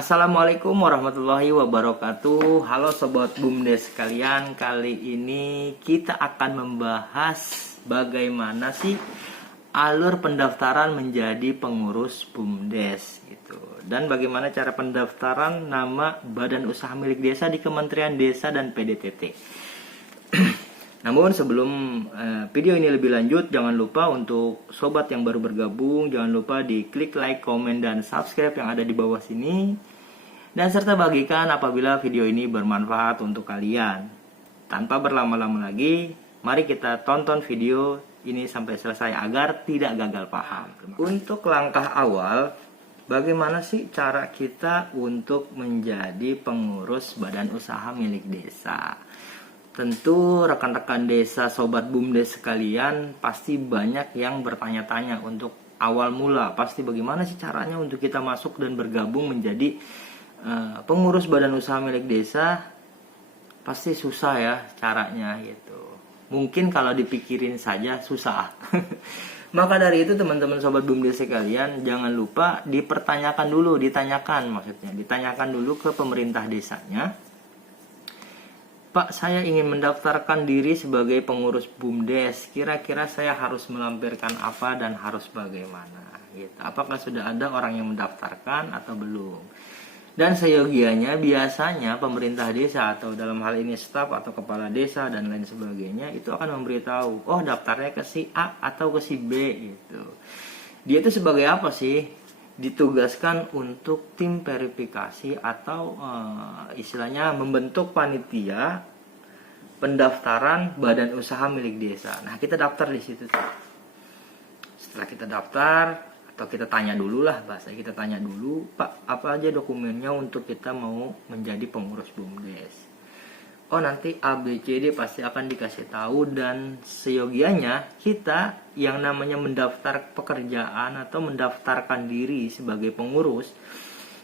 Assalamualaikum warahmatullahi wabarakatuh. Halo Sobat BUMDes sekalian. Kali ini kita akan membahas bagaimana sih alur pendaftaran menjadi pengurus BUMDes gitu. Dan bagaimana cara pendaftaran nama badan usaha milik desa di Kementerian Desa dan PDTT. Namun sebelum video ini lebih lanjut, jangan lupa untuk sobat yang baru bergabung, jangan lupa diklik like, komen, dan subscribe yang ada di bawah sini. Dan serta bagikan apabila video ini bermanfaat untuk kalian. Tanpa berlama-lama lagi, mari kita tonton video ini sampai selesai agar tidak gagal paham. Untuk langkah awal, bagaimana sih cara kita untuk menjadi pengurus badan usaha milik desa? Tentu rekan-rekan desa, sobat BUMDes sekalian pasti banyak yang bertanya-tanya untuk awal mula. Pasti bagaimana sih caranya untuk kita masuk dan bergabung menjadi pengurus badan usaha milik desa? Pasti susah ya caranya gitu. Mungkin kalau dipikirin saja susah. Maka dari itu teman-teman sobat BUMDes sekalian, jangan lupa ditanyakan dulu ke pemerintah desanya. Pak, saya ingin mendaftarkan diri sebagai pengurus BUMDes. Kira-kira saya harus melampirkan apa dan harus bagaimana? Gitu. Apakah sudah ada orang yang mendaftarkan atau belum? Dan seyogianya biasanya pemerintah desa atau dalam hal ini staf atau kepala desa dan lain sebagainya itu akan memberitahu, oh daftarnya ke si A atau ke si B gitu. Dia itu sebagai apa sih? Ditugaskan untuk tim verifikasi atau istilahnya membentuk panitia pendaftaran badan usaha milik desa. Nah, kita daftar di situ tuh. Setelah kita daftar atau kita tanya dulu lah, bahasa kita tanya dulu, Pak, apa aja dokumennya untuk kita mau menjadi pengurus BUMDes? Oh, nanti A, B, C, D pasti akan dikasih tahu, dan seyogianya kita yang namanya mendaftar pekerjaan atau mendaftarkan diri sebagai pengurus,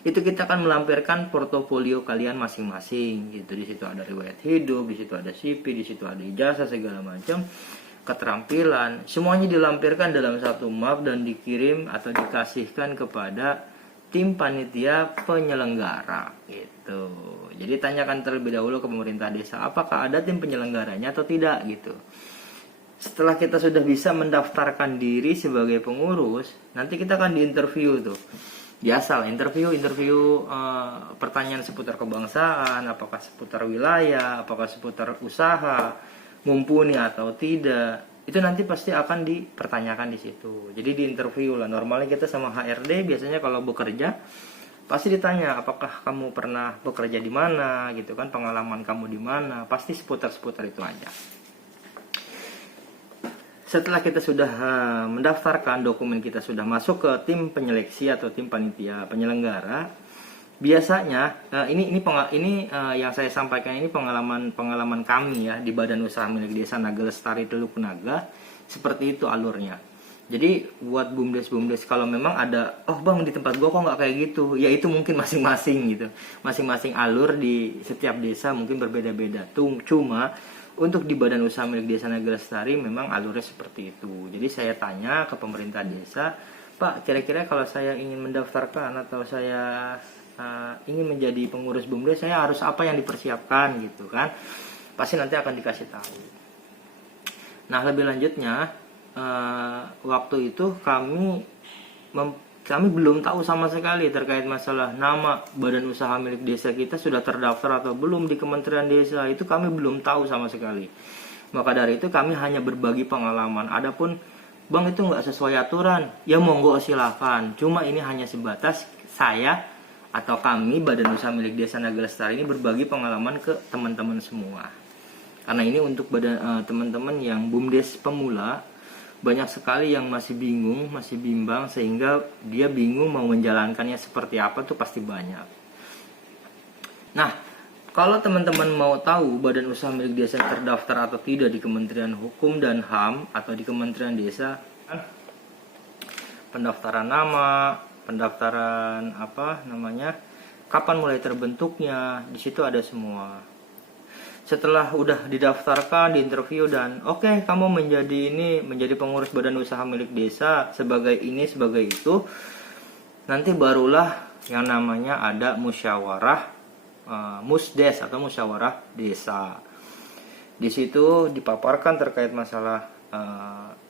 itu kita akan melampirkan portofolio kalian masing-masing gitu. Di situ ada riwayat hidup, di situ ada CV, di situ ada ijazah segala macam, keterampilan, semuanya dilampirkan dalam satu map dan dikirim atau dikasihkan kepada tim panitia penyelenggara gitu. Jadi tanyakan terlebih dahulu ke pemerintah desa apakah ada tim penyelenggaranya atau tidak gitu. Setelah kita sudah bisa mendaftarkan diri sebagai pengurus, nanti kita akan diinterview tuh. Biasa lah, interview pertanyaan seputar kebangsaan, apakah seputar wilayah, apakah seputar usaha, mumpuni atau tidak. Itu nanti pasti akan dipertanyakan di situ. Jadi diinterview lah. Normalnya kita sama HRD biasanya kalau bekerja pasti ditanya apakah kamu pernah bekerja di mana gitu kan, pengalaman kamu di mana, pasti seputar itu aja. Setelah kita sudah mendaftarkan, dokumen kita sudah masuk ke tim penyeleksi atau tim panitia penyelenggara. Biasanya ini yang saya sampaikan ini pengalaman kami ya di Badan Usaha Milik Desa Naga Lestari Teluk Naga, seperti itu alurnya. Jadi buat BUMDes kalau memang ada, oh bang di tempat gua kok nggak kayak gitu, ya itu mungkin masing-masing gitu, masing-masing alur di setiap desa mungkin berbeda-beda. Cuma untuk di Badan Usaha Milik Desa Naga Lestari memang alurnya seperti itu. Jadi saya tanya ke pemerintah desa, Pak, kira-kira kalau saya ingin mendaftarkan atau saya ingin menjadi pengurus BUMDes, saya harus apa yang dipersiapkan gitu kan? Pasti nanti akan dikasih tahu. Nah, lebih lanjutnya, waktu itu kami belum tahu sama sekali terkait masalah nama badan usaha milik desa kita sudah terdaftar atau belum di Kementerian Desa. Itu kami belum tahu sama sekali. Maka dari itu kami hanya berbagi pengalaman. Adapun bang itu nggak sesuai aturan, ya monggo silakan. Cuma ini hanya sebatas saya atau kami Badan Usaha Milik Desa Naga Lestari ini berbagi pengalaman ke teman-teman semua. Karena ini untuk teman-teman yang BUMDes pemula, banyak sekali yang masih bingung, masih bimbang, sehingga dia bingung mau menjalankannya seperti apa tuh pasti banyak. Nah, kalau teman-teman mau tahu Badan Usaha Milik Desa terdaftar atau tidak di Kementerian Hukum dan HAM atau di Kementerian Desa, pendaftaran nama, pendaftaran kapan mulai terbentuknya, di situ ada semua. Setelah udah didaftarkan, diinterview dan oke, kamu menjadi pengurus badan usaha milik desa sebagai ini sebagai itu, nanti barulah yang namanya ada musyawarah musdes atau musyawarah desa. Di situ dipaparkan terkait masalah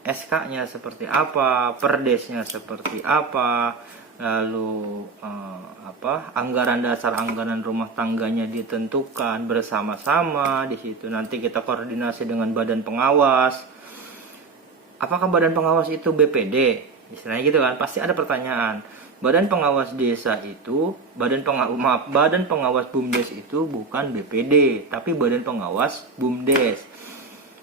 SK-nya seperti apa, perdesnya seperti apa, lalu anggaran dasar, anggaran rumah tangganya ditentukan bersama-sama. Di situ nanti kita koordinasi dengan badan pengawas. Apakah badan pengawas itu BPD? Istilahnya gitu kan, pasti ada pertanyaan. Badan pengawas desa itu, badan pengawas BUMDes itu bukan BPD, tapi badan pengawas BUMDes.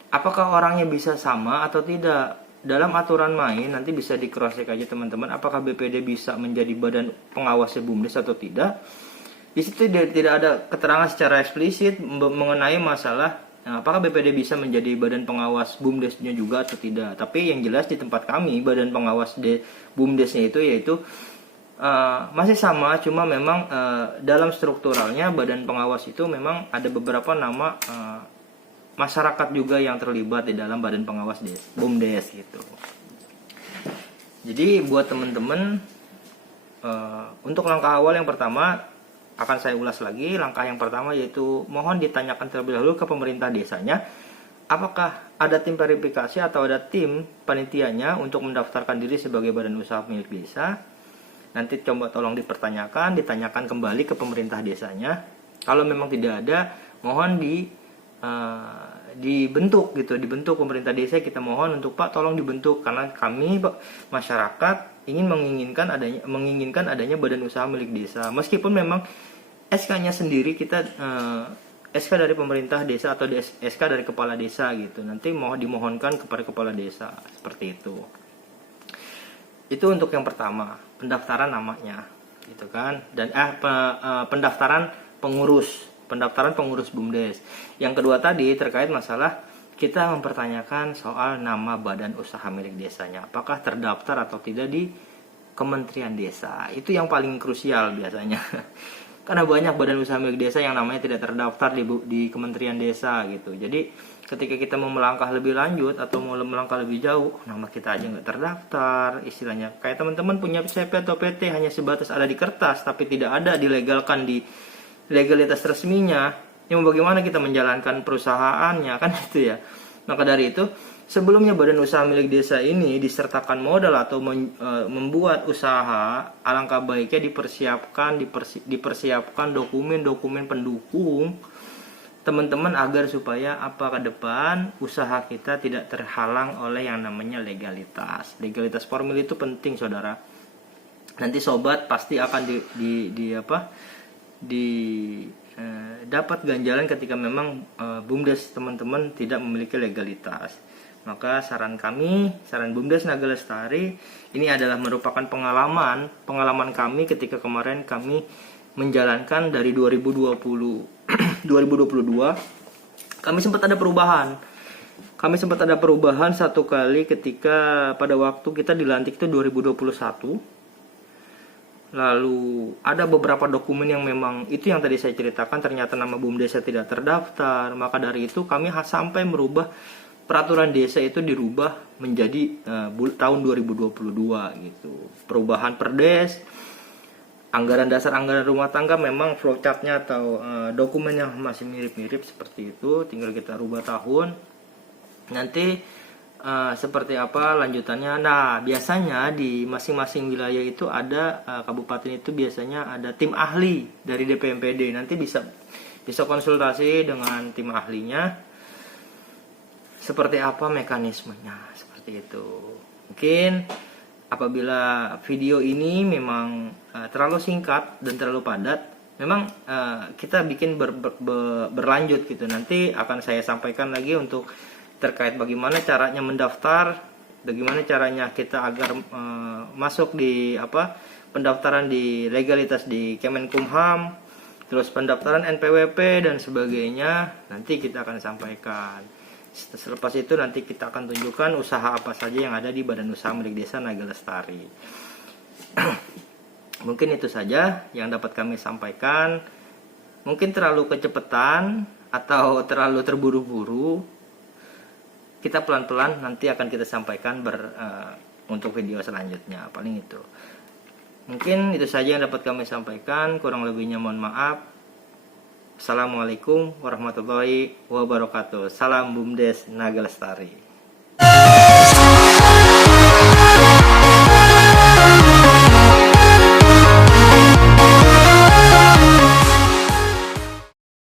Apakah orangnya bisa sama atau tidak? Dalam aturan main nanti bisa di cross check aja teman-teman, apakah BPD bisa menjadi badan pengawasnya BUMDes atau tidak. Di situ tidak ada keterangan secara eksplisit mengenai masalah apakah BPD bisa menjadi badan pengawas BUMDesnya juga atau tidak. Tapi yang jelas di tempat kami badan pengawas BUMDesnya itu yaitu masih sama, cuma memang dalam strukturalnya badan pengawas itu memang ada beberapa nama masyarakat juga yang terlibat di dalam badan pengawas BUMDes gitu. Jadi buat teman-teman, untuk langkah awal yang pertama akan saya ulas lagi. Langkah yang pertama yaitu mohon ditanyakan terlebih dahulu ke pemerintah desanya, apakah ada tim verifikasi atau ada tim panitianya untuk mendaftarkan diri sebagai badan usaha milik desa. Nanti coba tolong ditanyakan kembali ke pemerintah desanya. Kalau memang tidak ada, mohon dibentuk dibentuk pemerintah desa. Kita mohon untuk Pak tolong dibentuk, karena kami masyarakat menginginkan adanya badan usaha milik desa. Meskipun memang SK-nya sendiri kita SK dari pemerintah desa atau SK dari kepala desa gitu. Nanti mau dimohonkan kepada kepala desa seperti itu. Itu untuk yang pertama, pendaftaran namanya gitu kan, dan pendaftaran pengurus BUMDes. Yang kedua tadi terkait masalah kita mempertanyakan soal nama badan usaha milik desanya, apakah terdaftar atau tidak di Kementerian Desa. Itu yang paling krusial biasanya. Karena banyak badan usaha milik desa yang namanya tidak terdaftar di Kementerian Desa gitu. Jadi ketika kita mau melangkah lebih lanjut atau mau melangkah lebih jauh, nama kita aja nggak terdaftar, istilahnya kayak teman-teman punya CP atau PT hanya sebatas ada di kertas tapi tidak ada dilegalkan di legalitas resminya, yang bagaimana kita menjalankan perusahaannya kan itu ya. Maka dari itu sebelumnya badan usaha milik desa ini disertakan modal atau membuat usaha, alangkah baiknya dipersiapkan dokumen-dokumen pendukung teman-teman agar supaya ke depan usaha kita tidak terhalang oleh yang namanya legalitas. Legalitas formil itu penting, saudara. Nanti sobat pasti akan dapat ganjalan ketika memang BUMDes teman-teman tidak memiliki legalitas. Maka saran BUMDes Naga Lestari ini adalah merupakan pengalaman kami ketika kemarin kami menjalankan dari 2022 kami sempat ada perubahan satu kali ketika pada waktu kita dilantik itu 2021. Lalu ada beberapa dokumen yang memang itu yang tadi saya ceritakan, ternyata nama BUMDes tidak terdaftar. Maka dari itu kami sampai merubah peraturan desa itu, dirubah menjadi tahun 2022 gitu. Perubahan perdes, anggaran dasar, anggaran rumah tangga, memang flowchartnya atau dokumen yang masih mirip-mirip seperti itu, tinggal kita rubah tahun. Nanti seperti apa lanjutannya. Nah, biasanya di masing-masing wilayah itu ada kabupaten itu biasanya ada tim ahli dari DPMPD. Nanti bisa konsultasi dengan tim ahlinya seperti apa mekanismenya, seperti itu. Mungkin apabila video ini memang terlalu singkat dan terlalu padat, memang kita bikin berlanjut gitu. Nanti akan saya sampaikan lagi untuk terkait bagaimana caranya mendaftar, bagaimana caranya kita agar masuk di pendaftaran di legalitas di Kemenkumham, terus pendaftaran NPWP dan sebagainya. Nanti kita akan sampaikan. Selepas itu nanti kita akan tunjukkan usaha apa saja yang ada di Badan Usaha Milik Desa Naga Lestari. Mungkin itu saja yang dapat kami sampaikan. Mungkin terlalu kecepatan atau terlalu terburu-buru. Kita pelan-pelan nanti akan kita sampaikan untuk video selanjutnya. Paling itu. Mungkin itu saja yang dapat kami sampaikan, kurang lebihnya mohon maaf. Assalamualaikum warahmatullahi wabarakatuh. Salam BUMDes Naga Lestari.